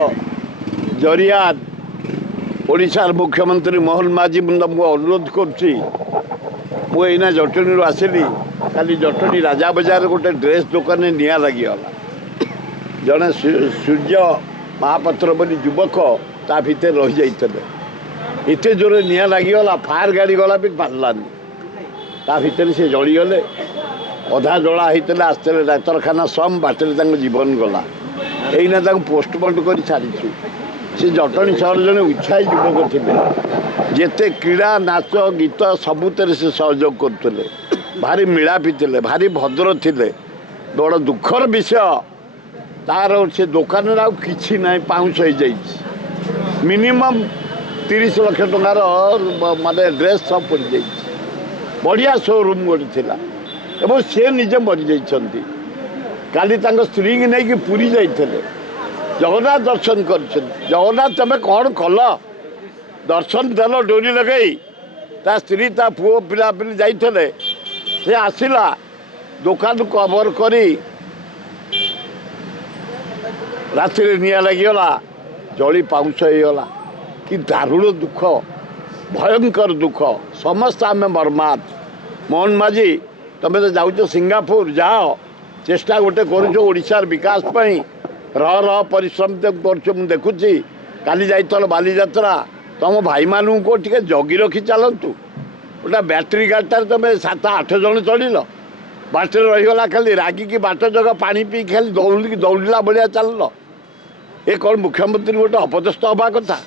जरिया ओडिशार मुख्यमंत्री मोहन माझी तुमको अनुरोध करुना जटणी आसिली खाली जटणी राजा बजार गोटे ड्रेस दुकान निआ लगिगला जड़े सूर्य महापात्र बोली युवक ता भितर रही जाते एते जोर निआ लगिगला फायर गाड़ी गला भी पारानी ता भितर से जलीगले अधा जला होते आसते डाक्तरखाना सम बाटर जीवन गला यहीना पोस्टमार्टम कर छाड़ी से जटणी सहर जड़े उत्साही युवक थे जिते क्रीड़ा नाच गीत सबुतर से सहयोग करते भारी मिलापी थे भारी भद्र थे बड़ दुखर विषय तार से दुकान कि ना पाउंस हो जाइए मिनिमम 30 लाख टंकार माने ड्रेस सब पड़ जा बढ़िया शोरूम गोटे था सी निजे मरी जाइंट काली स्त्री की नहीं पुरी जाते जगन्नाथ दर्शन कर जगन्नाथ तुम कौन कल दर्शन देल डोरी लगे ता स्त्री ता पुओ पिला पिली जाते से आसला दुकान कवर करी राति निआ लगिगला जली पाउंस होगला कि दारुण दुख भयंकर दुख समस्त आम बर्माद मोहन माझी तुम तो जाऊँ सिंगापुर जाओ चेष्टा गोटे करुशार विकास रह परिश्रम कर देखुची काली जाइल बालीजात्रा तुम भाई मानू को टे जगी रखी चलतु गोटा बैटेरी गाड़िटार तुम 7-8 जन चढ़ल बाटर रहीगला खाली रागिकी बाट जगह पानी पी खाली दौड़ा भाया चल ये कौन मुख्यमंत्री गोटे अपदस्थ हवा कथा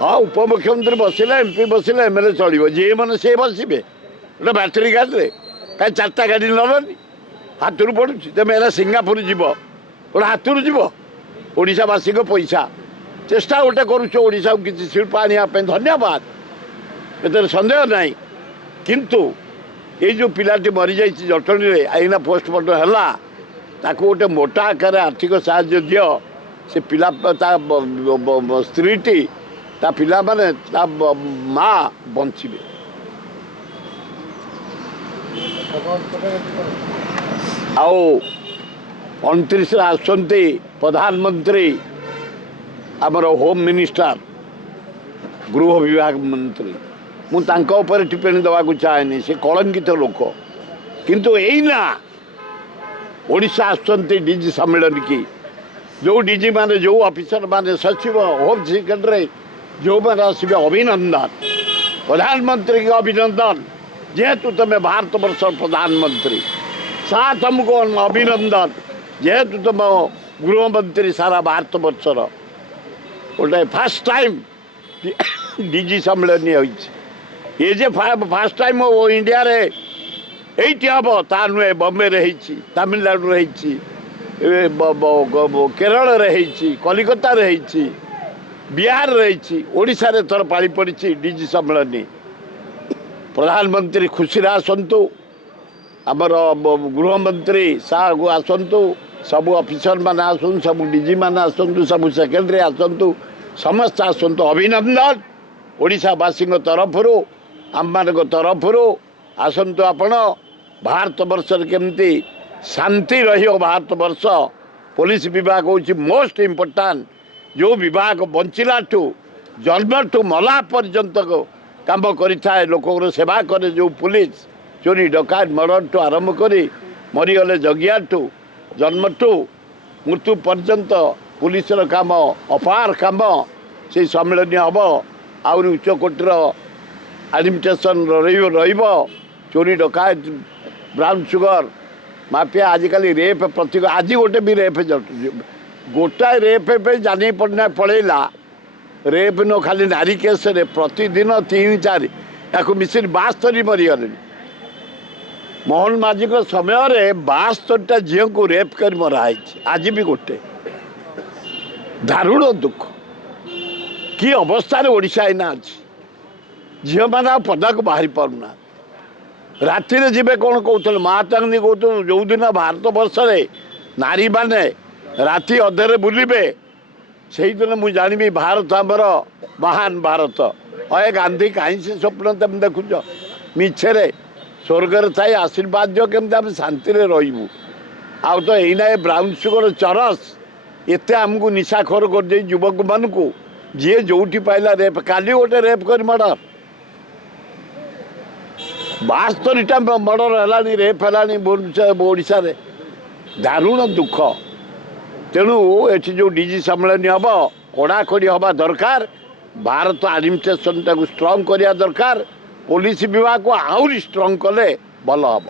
हाँ उपमुख्यमंत्री बसिले एमपी बसिले एमएलए चलो जी मैंने सी बसवे गोटे बैटेरी गाड़ी कहीं 4टा गाड़ी नलनी हाथ पड़ू तुम एना सिंगापुर जीव गोटे हाथ जीव ओडावासी पैसा चेष्टा गोटे करुशा को किसी शिल्प आने धन्यवाद एत सन्देह ना किंतु ये जो पिलाटी मरी जा जटणी आईना पोस्टमार्टम है ताको गोटे मोटा आकार आर्थिक साहाय्य दियो से पिला स्त्रीटी ता पिला माने ता माँ बंचे आओ 29 आसंती प्रधानमंत्री आमर होम मिनिस्टर गृह विभाग मंत्री मुझे टिप्पणी देवा चाहे से कलंकित लोक किंतु एना ओडिशा आसंती डीजी सम्मेलन की जो डीजी माने जो ऑफिसर माने सचिव होम सेक्रेटरी जो मैंने आसवे अभिनंदन प्रधानमंत्री के अभिनंदन जेहेतु तुम भारत वर्ष प्रधानमंत्री सा तुमको अभिनंदन जेहेतु तुम गृहमंत्री सारा भारत वर्षर गोटे फास्ट टाइम डीजी सम्मेलन ये जे फास्ट टाइम इंडिया रे एटी हम ता नुहे बम्बे रही तमिलनाडु रही केरल रही कलिकता रही बिहार रही ओडिशा रे थर पाली पड़ी डीजी सम्मेलन प्रधानमंत्री खुशी आसतु आमर गृहमंत्री साहू आसतु सबू ऑफिसर मान आसतु सब डीजी मान आसतु सब सेक्रेटरी आसतु समस्त आसतु अभिनंदन ओडिशावासी तरफ आम तरफ आसतु आपण भारत वर्ष केमती शांति रही भारत वर्ष पुलिस विभाग हूँ मोस्ट इम्पोर्टाट जो विभाग बंचिला जन्म ठू मला पर्यंत काम करें लोक सेवा करे जो पुलिस चोरी डकायत मर्डर ठू आरंभ करी मरीगले जगिया ठू जन्म ठू मृत्यु पर्यंत पुलिस काम अपार काम से सम्मेलन हम आहरी उच्चकोटर एडमिनिस्ट्रेशन चोरी डकायत ब्राउन सुगर माफिया आजिकल रेप प्रति आज गोटे भी रेप गोटाए रेप जानी पड़ना पड़ेला रेप न खाली नारी केस रे प्रतिदिन 3-4 या मिसी 72 मरीगले मोहन माझी को समय रे 72टा झील को रेप कर मराई आज भी गोटे दारुण दुख कि अवस्था ओडिशा आईना अच्छी झील मैंने पदा को बाहरी पारना राति जी कौन कहते महात्मा गांधी कहते जो दिन भारत वर्ष नारी माने राति अधे बुलवे से दिन मुझे जानी भारत आमर महान भारत अये गांधी कहीं से स्वप्न तुम देखुच मिछे स्वर्गर थाई आशीर्वाद दियो केमती आम शांति रू आउ तो यहीना ब्राउन सुगर चरस एते आमको निशाखोर कर दे युवक मान को जी जोटी पाइला रेप काली गोटे रेप कर मर्डर 72टा मर्डर है रेप है ओडिशा रे दारुण दुख तेणु ये जो डीजी सम्मेलन हम कड़ाकड़ी हवा दरकार भारत एडमिनिस्ट्रेशन स्ट्रंग करने दरकार पुलिस विभाग को आहरी स्ट्रंग कले भल हम।